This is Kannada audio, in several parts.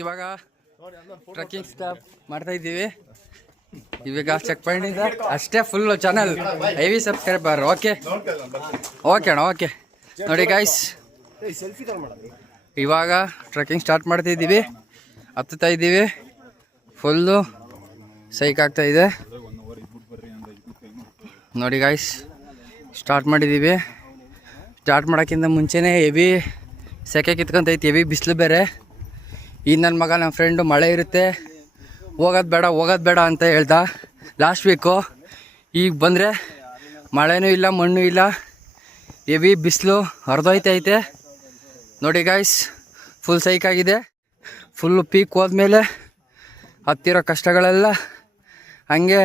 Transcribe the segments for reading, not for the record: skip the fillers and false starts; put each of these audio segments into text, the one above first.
ಇವಾಗ ಟ್ರೆಕ್ಕಿಂಗ್ ಸ್ಟಾಪ್ ಮಾಡ್ತಾ ಇದ್ದೀವಿ. ಇವಾಗ ಚೆಕ್ ಪಾಯಿಂಟ್ ಇಂದ ಅಷ್ಟೇ full channel heavy subscriber. Okay okay ಅಣ್ಣ ಓಕೆ. ನೋಡಿ ಗಾಯ್ಸ್, ಇವಾಗ ಟ್ರೆಕ್ಕಿಂಗ್ ಸ್ಟಾರ್ಟ್ ಮಾಡ್ತಾ ಇದ್ದೀವಿ, ಹತ್ತುತ್ತಾ ಇದ್ದೀವಿ. ಫುಲ್ಲು ಸೈಕ್ ಆಗ್ತಾ ಇದೆ ನೋಡಿ ಗಾಯ್ಸ್. ಸ್ಟಾರ್ಟ್ ಮಾಡಿದ್ದೀವಿ. ಸ್ಟಾರ್ಟ್ ಮಾಡೋಕ್ಕಿಂತ ಮುಂಚೆನೇ ಹೆವಿ ಸೆಕೆ ಕಿತ್ಕೊಂತೈತಿ, ಹೆವಿ ಬಿಸಿಲು ಬೇರೆ. ಈ ನನ್ನ ಮಗ ನಮ್ಮ ಫ್ರೆಂಡು ಮಳೆ ಇರುತ್ತೆ ಹೋಗೋದು ಬೇಡ ಅಂತ ಹೇಳ್ದ ಲಾಸ್ಟ್ ವೀಕು. ಈಗ ಬಂದರೆ ಮಳೆನೂ ಇಲ್ಲ ಮಣ್ಣು ಇಲ್ಲ, ಹೆವಿ ಬಿಸಿಲು ಹರಿದೋಯ್ತೈತೆ ನೋಡಿ ಗಾಯ್ಸ್. ಫುಲ್ ಸೈಕಾಗಿದೆ. ಫುಲ್ಲು ಪೀಕ್ ಹೋದ್ಮೇಲೆ ಹತ್ತಿರೋ ಕಷ್ಟಗಳೆಲ್ಲ ಹಂಗೆ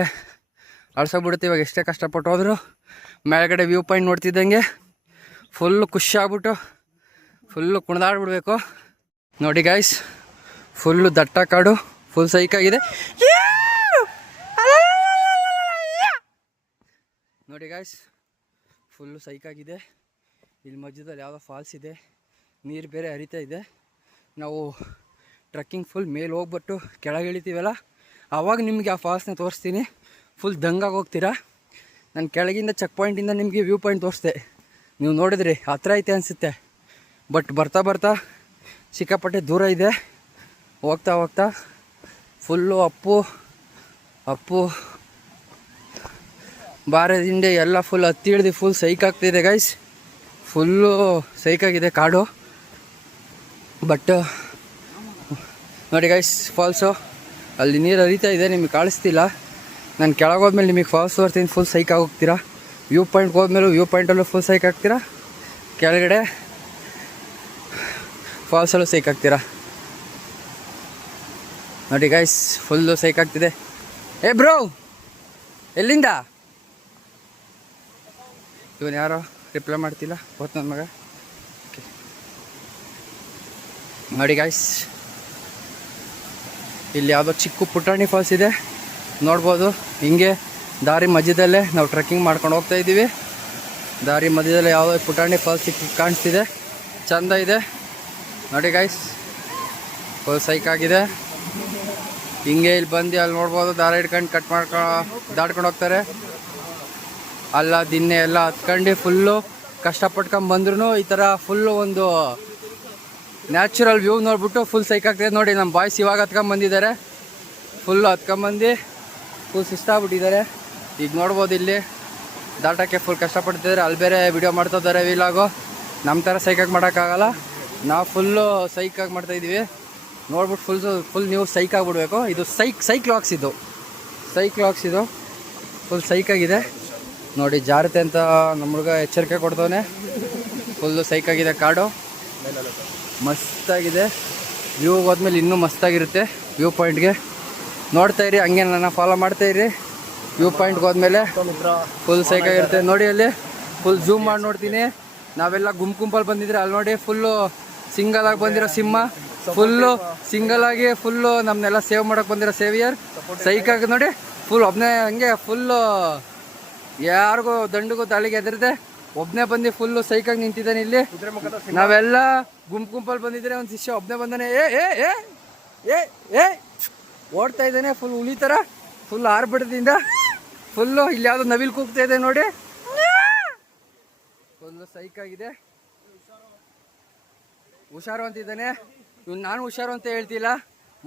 ಅಳ್ಸೋಗ್ಬಿಡುತ್ತೆ. ಇವಾಗ ಎಷ್ಟೇ ಕಷ್ಟಪಟ್ಟು ಹೋದ್ರು ಮೇಲ್ಗಡೆ ವ್ಯೂ ಪಾಯಿಂಟ್ ನೋಡ್ತಿದ್ದಂಗೆ ಫುಲ್ಲು ಖುಷಿ ಆಗ್ಬಿಟ್ಟು ಫುಲ್ಲು ಕುಣಿದಾಡ್ಬಿಡ್ಬೇಕು ನೋಡಿ ಗಾಯ್ಸ್. ಫುಲ್ಲು ದಟ್ಟ ಕಾಡು, ಫುಲ್ ಸೈಕಾಗಿದೆ ನೋಡಿ ಗಾಯ್ಸ್. ಫುಲ್ಲು ಸೈಕಾಗಿದೆ. ಇಲ್ಲಿ ಮಧ್ಯದಲ್ಲಿ ಯಾವುದೋ ಫಾಲ್ಸ್ ಇದೆ, ನೀರು ಬೇರೆ ಹರಿತಾ ಇದೆ. ನಾವು ಟ್ರೆಕ್ಕಿಂಗ್ ಫುಲ್ ಮೇಲೆ ಹೋಗ್ಬಿಟ್ಟು ಕೆಳಗೆ ಇಳಿತೀವಲ್ಲ, ಆವಾಗ ನಿಮಗೆ ಆ ಫಾಲ್ಸ್ನ ತೋರಿಸ್ತೀನಿ. ಫುಲ್ ದಂಗಾಗಿ ಹೋಗ್ತೀರಾ. ನಾನು ಕೆಳಗಿಂದ ಚೆಕ್ ಪಾಯಿಂಟಿಂದ ನಿಮಗೆ ವ್ಯೂ ಪಾಯಿಂಟ್ ತೋರಿಸ್ದೆ, ನೀವು ನೋಡಿದ್ರಿ ಹತ್ರ ಐತೆ ಅನಿಸುತ್ತೆ. ಬಟ್ ಬರ್ತಾ ಬರ್ತಾ ಸಿಕ್ಕಾಪಟ್ಟೆ ದೂರ ಇದೆ. ಹೋಗ್ತಾ ಹೋಗ್ತಾ ಫುಲ್ಲು ಅಪ್ಪು ಬಾರದಿಂಡೆ ಎಲ್ಲ ಫುಲ್ ಹತ್ತಿ ಹಿಡ್ದು ಫುಲ್ ಸೈಕಾಗ್ತಿದೆ ಗೈಸ್. ಫುಲ್ಲು ಸೈಕಾಗಿದೆ ಕಾಡು. ಬಟ್ ನೋಡಿ ಗೈಸ್, ಫಾಲ್ಸು ಅಲ್ಲಿ ನೀರು ಹರಿತಾ ಇದೆ, ನಿಮಗೆ ಕಾಣಿಸ್ತಿಲ್ಲ. ನಾನು ಕೆಳಗೆ ಹೋದ್ಮೇಲೆ ನಿಮಗೆ ಫಾಲ್ಸ್ ತೋರಿಸ್ತೀನಿ, ಫುಲ್ ಸೈಕಾಗಿ ಹೋಗ್ತೀರಾ. ವ್ಯೂ ಪಾಯಿಂಟ್ಗೆ ಹೋದ್ಮೇಲೆ ವ್ಯೂ ಪಾಯಿಂಟಲ್ಲೂ ಫುಲ್ ಸೈಕ್ ಆಗ್ತೀರಾ, ಕೆಳಗಡೆ ಫಾಲ್ಸಲ್ಲೂ ಸೈಕ್ ಆಗ್ತೀರಾ ನೋಡಿ ಗೈಸ್. ಫುಲ್ಲು ಸೈಕ್ ಆಗ್ತಿದೆ. ಏ ಬ್ರೋ, ಎಲ್ಲಿಂದ? ಇವನು ಯಾರೋ ರಿಪ್ಲೈ ಮಾಡ್ತಿಲ್ಲ, ಹೋತ್ ನನ್ನ ಮಗ. ಓಕೆ ನೋಡಿ ಗೈಸ್, ಇಲ್ಲಿ ಯಾವುದೋ ಚಿಕ್ಕ ಪುಟಾಣಿ ಫಾಲ್ಸ್ ಇದೆ ನೋಡ್ಬೋದು. ಹಿಂಗೆ ದಾರಿ ಮಧ್ಯದಲ್ಲೇ ನಾವು ಟ್ರೆಕ್ಕಿಂಗ್ ಮಾಡ್ಕೊಂಡು ಹೋಗ್ತಾ ಇದ್ದೀವಿ. ದಾರಿ ಮಧ್ಯದಲ್ಲೇ ಯಾವುದೋ ಪುಟಾಣಿ ಫಾಲ್ಸ್ ಕಾಣಿಸ್ತಿದೆ, ಚೆಂದ ಇದೆ ನೋಡಿ ಗೈಸ್. ಫುಲ್ ಸೈಕಾಗಿದೆ. ಹಿಂಗೆ ಇಲ್ಲಿ ಬಂದು ಅಲ್ಲಿ ನೋಡ್ಬೋದು, ದಾರ ಹಿಡ್ಕೊಂಡು ದಾಟ್ಕೊಂಡು ಹೋಗ್ತಾರೆ. ಅಲ್ಲ ದಿನ್ನೆ ಎಲ್ಲ ಹತ್ಕೊಂಡು ಫುಲ್ಲು ಕಷ್ಟಪಟ್ಕೊಂಡು ಬಂದ್ರೂ ಈ ಥರ ಫುಲ್ಲು ಒಂದು ನ್ಯಾಚುರಲ್ ವ್ಯೂ ನೋಡ್ಬಿಟ್ಟು ಫುಲ್ ಸೈಕಾಗ್ತದೆ ನೋಡಿ. ನಮ್ಮ ಬಾಯ್ಸ್ ಇವಾಗ ಹತ್ಕೊಂಬಂದಿದ್ದಾರೆ, ಫುಲ್ಲು ಹತ್ಕೊಂಬಂದು ಫುಲ್ ಸುಸ್ತಾಗ್ಬಿಟ್ಟಿದ್ದಾರೆ. ಈಗ ನೋಡ್ಬೋದು ಇಲ್ಲಿ ದಾಟಕ್ಕೆ ಫುಲ್ ಕಷ್ಟಪಡ್ತಿದ್ದಾರೆ. ಅಲ್ಲಿ ಬೇರೆ ವಿಡಿಯೋ ಮಾಡ್ತಿದ್ದಾರೆ ವೀಲಾಗು. ನಮ್ಮ ಥರ ಸೈಕಾಗಿ ಮಾಡೋಕ್ಕಾಗಲ್ಲ, ನಾವು ಫುಲ್ಲು ಸೈಕಾಗಿ ಮಾಡ್ತಾಯಿದ್ದೀವಿ. ನೋಡ್ಬಿಟ್ಟು ಫುಲ್ ನೀವು ಸೈಕಾಗ್ಬಿಡ್ಬೇಕು. ಇದು ಸೈಕ್ಲಾಕ್ಸ್ ಇದು ಫುಲ್ ಸೈಕಾಗಿದೆ ನೋಡಿ. ಜಾರತೆ ಅಂತ ನಮ್ಮ ಹುಡುಗ ಎಚ್ಚರಿಕೆ ಕೊಡ್ತವನೆ. ಫುಲ್ಲು ಸೈಕಾಗಿದೆ ಕಾಡು, ಮಸ್ತಾಗಿದೆ. ವ್ಯೂ ಹೋದ್ಮೇಲೆ ಇನ್ನೂ ಮಸ್ತಾಗಿರುತ್ತೆ. ವ್ಯೂ ಪಾಯಿಂಟ್ಗೆ ನೋಡ್ತಾಯಿರಿ, ಹಂಗೆ ನನ್ನ ಫಾಲೋ ಮಾಡ್ತಾಯಿರಿ. ವ್ಯೂ ಪಾಯಿಂಟ್ಗೆ ಹೋದ್ಮೇಲೆ ಫುಲ್ ಸೈಕಾಗಿರುತ್ತೆ ನೋಡಿ. ಅಲ್ಲಿ ಫುಲ್ ಝೂಮ್ ಮಾಡಿ ನೋಡ್ತೀನಿ. ನಾವೆಲ್ಲ ಗುಂಪಲ್ಲಿ ಬಂದಿದ್ರೆ ಅಲ್ಲಿ ನೋಡಿ ಫುಲ್ಲು ಸಿಂಗಲ್ ಆಗಿ ಬಂದಿರೋ ಸಿಂಹ, ಫುಲ್ಲು ಸಿಂಗಲ್ ಆಗಿ ಫುಲ್ಲು ನಮ್ಮನ್ನೆಲ್ಲ ಸೇವ್ ಮಾಡೋಕೆ ಬಂದಿರೋ ಸೇವಿಯರ್ ಸೈಕಾಗಿ ನೋಡಿ. ಫುಲ್ ಒಬ್ಬನೇ ಹಂಗೆ ಫುಲ್ಲು ಯಾರಿಗೂ ದಂಡಿಗೂ ತಾಳಿಗೆ ಎದುರಿದೆ ಒಬ್ಬನೇ ಬಂದು ಫುಲ್ಲು ಸೈಕಾಗಿ ನಿಂತಿದ್ದಾನೆ ಇಲ್ಲಿ. ನಾವೆಲ್ಲ ಗುಂಪಲ್ಲಿ ಬಂದಿದ್ರೆ ಒಂದು ಶಿಷ್ಯ ಒಬ್ಬನೇ ಬಂದಾನೆ. ಏ ಓಡ್ತಾ ಇದ್ದಾನೆ ಫುಲ್ ಹುಲಿ ಥರ, ಫುಲ್ ಆರ್ಬಿಡದಿಂದ ಫುಲ್ಲು. ಇಲ್ಲಿ ಯಾವುದೋ ನವಿಲ್ ಕೂಗ್ತಾ ಇದೆ ನೋಡಿ, ಫುಲ್ಲು ಸೈಕಾಗಿದೆ. ಹುಷಾರು ಅಂತಿದ್ದಾನೆ ಇವ್ನು. ನಾನು ಹುಷಾರು ಅಂತ ಹೇಳ್ತಿಲ್ಲ,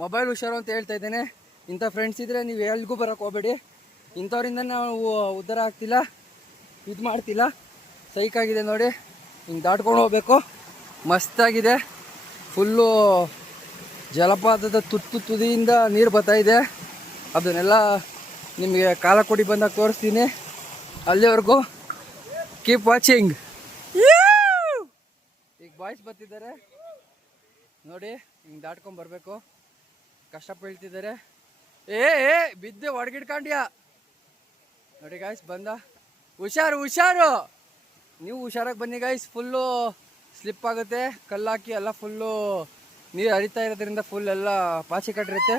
ಮೊಬೈಲ್ ಹುಷಾರು ಅಂತ ಹೇಳ್ತಾ ಇದ್ದೇನೆ. ಇಂಥ ಫ್ರೆಂಡ್ಸ್ ಇದ್ದರೆ ನೀವು ಎಲ್ಗೂ ಬರೋಕ್ಕೆ ಹೋಗಬೇಡಿ. ಇಂಥವ್ರಿಂದ ನಾವು ಉದ್ಧಾರ ಆಗ್ತಿಲ್ಲ, ಇದು ಮಾಡ್ತಿಲ್ಲ. ಸೈಕಾಗಿದೆ ನೋಡಿ. ಹಿಂಗೆ ದಾಟ್ಕೊಂಡು ಹೋಗ್ಬೇಕು, ಮಸ್ತಾಗಿದೆ. ಫುಲ್ಲು ಜಲಪಾತದ ತುದಿಯಿಂದ ನೀರು ಬರ್ತಾಯಿದೆ. ಅದನ್ನೆಲ್ಲ ನಿಮಗೆ ಕಾಲ ಕೊಡಿ ಬಂದಾಗ ತೋರಿಸ್ತೀನಿ. ಅಲ್ಲಿವರೆಗೂ ಕೀಪ್ ವಾಚಿಂಗ್. ಈಗ ಬಾಯ್ಸ್ ಬರ್ತಿದ್ದಾರೆ ನೋಡಿ, ಹಿಂಗೆ ದಾಟ್ಕೊಂಡು ಬರಬೇಕು. ಕಷ್ಟಪಡ್ತಿದ್ದಾರೆ. ಏ ಬಿದ್ದೆ ಹೊಡ್ಗಿಡ್ಕೊಂಡ್ಯಾ ನೋಡಿ ಗಾಯ್ಸ್. ಬಂದ ಹುಷಾರು. ನೀವು ಹುಷಾರಾಗಿ ಬನ್ನಿ ಗಾಯ್ಸ್. ಫುಲ್ಲು ಸ್ಲಿಪ್ ಆಗುತ್ತೆ, ಕಲ್ಲಾಕಿ ಎಲ್ಲ ಫುಲ್ಲು ನೀರು ಹರಿತಾ ಇರೋದ್ರಿಂದ ಫುಲ್ ಎಲ್ಲ ಪಾಚಿ ಕಟ್ಟಿರುತ್ತೆ,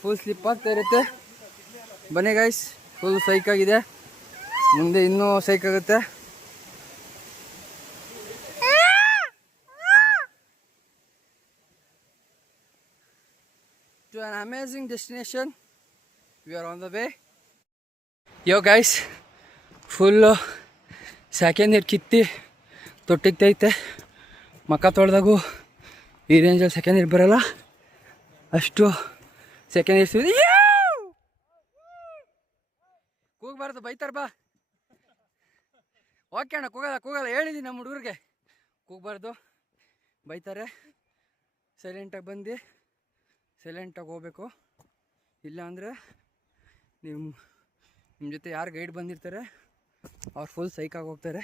ಫುಲ್ ಸ್ಲಿಪ್ ಆಗ್ತಾ ಇರುತ್ತೆ. ಬನ್ನಿ ಗಾಯ್ಸ್, ಫುಲ್ ಸೈಕಾಗಿದೆ. ಮುಂದೆ ಇನ್ನೂ ಸೈಕಾಗುತ್ತೆ. to an amazing destination. We are on the way. Yo guys, full ಸೆಕೆ ನೀರು ಕಿತ್ತಿ ತೊಟ್ಟಿಗ್ತೈತೆ. ಮಕ್ಕ ತೊಳೆದಾಗೂ ಈ ರೇಂಜಲ್ಲಿ ಸೆಕೆ ನೀರು ಬರೋಲ್ಲ, ಅಷ್ಟು ಸೆಕೆ ನೀರು ಸಿಗುತ್ತೆ. ಕೂಗಬಾರ್ದು, ಬೈತಾರ ಬಾ. ಓಕೆ ಅಣ್ಣ, ಕೂಗಲ್ಲ ಹೇಳಿದ್ದೀನಿ ನಮ್ಮ ಹುಡುಗರಿಗೆ, ಕೂಗಬಾರ್ದು, ಬೈತಾರೆ. ಸೈಲೆಂಟಾಗಿ ಬಂದು ಸೈಲೆಂಟಾಗಿ ಹೋಗ್ಬೇಕು. ಇಲ್ಲ ಅಂದರೆ ನಿಮ್ಮ ಜೊತೆ ಯಾರು ಗೈಡ್ ಬಂದಿರ್ತಾರೆ ಅವ್ರು ಫುಲ್ ಸೈಕಾಗಿ ಹೋಗ್ತಾರೆ.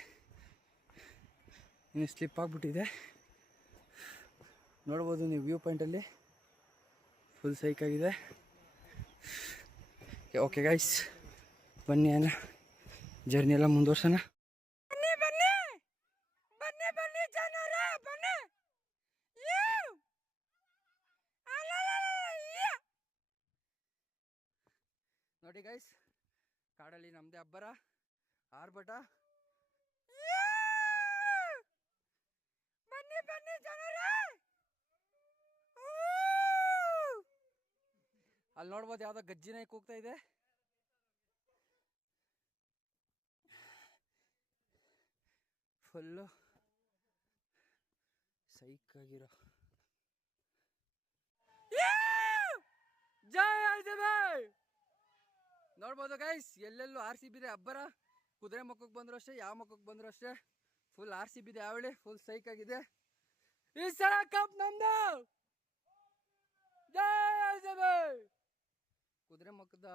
ಇನ್ನು ಸ್ಲಿಪ್ ಆಗಿಬಿಟ್ಟಿದೆ, ನೋಡ್ಬೋದು ನೀವು ವ್ಯೂ ಪಾಯಿಂಟಲ್ಲಿ ಫುಲ್ ಸೈಕಾಗಿದೆ. ಓಕೆ ಗೈಸ್, ಬನ್ನಿ ಅಣ್ಣ, ಜರ್ನಿ ಎಲ್ಲ ಮುಂದುವರ್ಸೋಣ. ನೋಡಿ ಗೈಸ್, ಕಾಡಲ್ಲಿ ನಮ್ಮದೇ ಅಬ್ಬರ, ಆರ್ಭಟ. ಬನ್ನಿ ಜನರೇ, ಅಲ್ಲಿ ನೋಡ್ಬೋದು ಯಾವ್ದೋ ಗಜ್ಜಿನ ಕೂಗ್ತಾ ಇದೆ. ಫುಲ್ಲು ಸೈಕಾಗಿರೋ ನೋಡ್ಬೋದು ಗೈಸ್, ಎಲ್ಲೆಲ್ಲೂ RCB ಇದೆ ಅಬ್ಬರ. ಕುದುರೆ ಮುಖಕ್ಕೆ ಬಂದ್ರು ಅಷ್ಟೇ, ಯಾವ ಮುಖಕ್ಕೆ ಬಂದ್ರು ಅಷ್ಟೇ, ಫುಲ್ RCB ಇದೆ ಅವಳಿ, ಫುಲ್ ಸೈಕ್ ಆಗಿದೆ. ಈ ಸಲ ಕಪ್ ನಮ್ದು, ಕುದುರೆ ಮುಖದ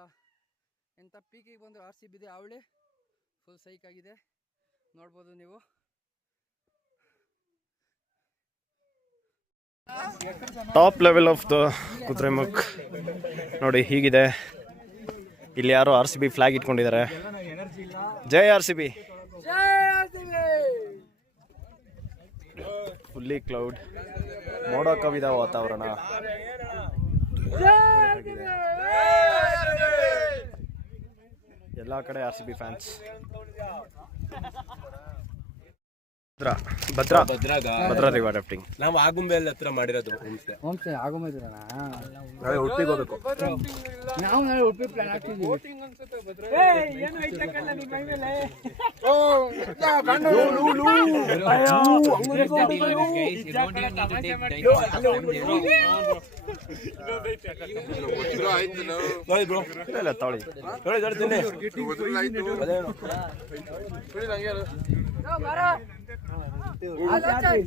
ಎಂತ ಪೀಕಿಗೆ ಬಂದ್ರು RCB ಇದೆ ಅವಳಿ, ಫುಲ್ ಸೈಕ್ ಆಗಿದೆ. ನೋಡ್ಬೋದು ನೀವು. Top level of the Kudremukh ನೋಡಿ ಹೀಗಿದೆ. ಇಲ್ಲಿ ಯಾರೋ RCB ಫ್ಲಾಗ್ ಇಟ್ಕೊಂಡಿದ್ದಾರೆ. ಜೈ RCB. ಫುಲ್ಲಿ ಕ್ಲೌಡ್, ಮೋಡ ಕವಿದ ವಾತಾವರಣ. ಎಲ್ಲ ಕಡೆ RCB fans. Bhadra river rafting ನಾವು ಆಗುಂಬೆಲ್ ಹತ್ರ ಮಾಡಿರೋದು. ಉಡುಪಿಗೆ ಹೋಗ್ಬೇಕು. ನಾವು ನಾಳೆ ಉಡುಪಿ ಪ್ಲಾನ್ ಹಾಕ್ತಿದ್ದೀವಿ.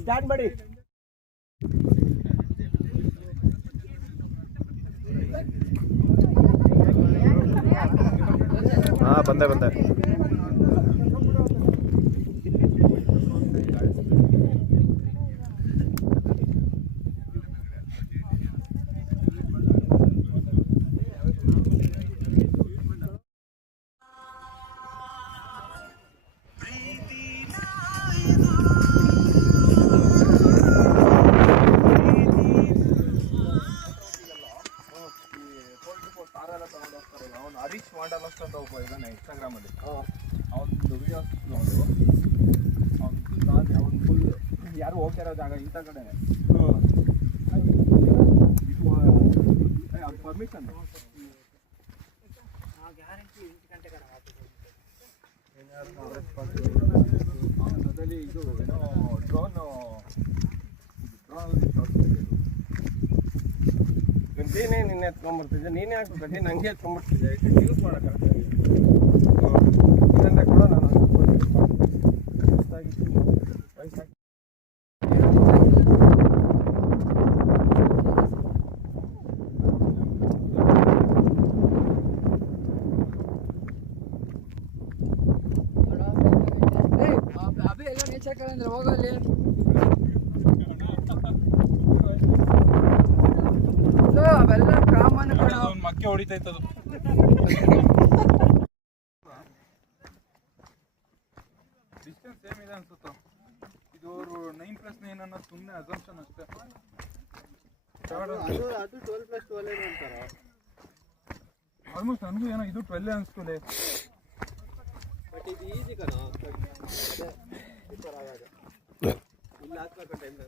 ಸ್ಟಾರ್ಟ್ ಮಾಡಿ. ಬಂದೆ ಹರೀಶ್ ಮಾಡಲಸ್ಟ್ ಅಂತ ಒಬ್ಬ ಇದ್ದಾನೆ ಇನ್ಸ್ಟಾಗ್ರಾಮಲ್ಲಿ. ಅವನದು ವಿಡಿಯೋಸ್ ನೋಡು, ಅವ್ನು ಫುಲ್ ಯಾರು ಹೋಗ್ತಿರೋ ಜಾಗ ಇಂಥ ಕಡೆ ಅವ್ರ ಪರ್ಮಿಷನ್ ಅದರಲ್ಲಿ ಇದು ಏನೋ ಡ್ರೋನ್ ನೀನೇ ನಿನ್ನೆ ಎತ್ಕೊಂಡ್ಬರ್ತಿದ್ದೆ, ನೀನೇ ಹಾಕ್ಬೇಕಂటే ನಂಗೆ ಎತ್ಕೊಂಡ್ಬಿಡ್ತಿದ್ದೆ. ಯೂಸ್ ಮಾಡೋಕ್ಕಾಗ್ತದೆ ಇದನ್ನೇ ಕೂಡ ನಾನು ವಯಸ್ಸಾಗಿ ಅಭಿ ಎಲ್ಲ ನೇಚರ್ ಕಡೆ ಹೋಗಲ್ಲಿ. ಅವೆಲ್ಲ ಕಾಮನ್ ಮಕ್ಕೆ ಹೊಡಿತಾ ಇತ್ತದು. ಡಿಸ್ಟೆನ್ಸ್ ಸೇಮ್ ಇದೆ ಅನ್ಸುತ್ತ. ಇದು ಅವರು 9+9 ಅನ್ನೋದು ಸುಮ್ಮನೆ ಅಸಂಪ್ಷನ್ ಅಷ್ಟೇ. ಅದು 12+12 ಅಂತಾರ. ಆಲ್ಮೋಸ್ಟ್ ನನಗೂ ಏನೋ ಇದು 12 ಅನ್ಸ್ಕೊಳ್ಳಿ. ಬಟ್ ಇದು ಈಸಿ ಕಣ ಇಲ್ಲ ಹಾಕ್ಬೇಕಂತ.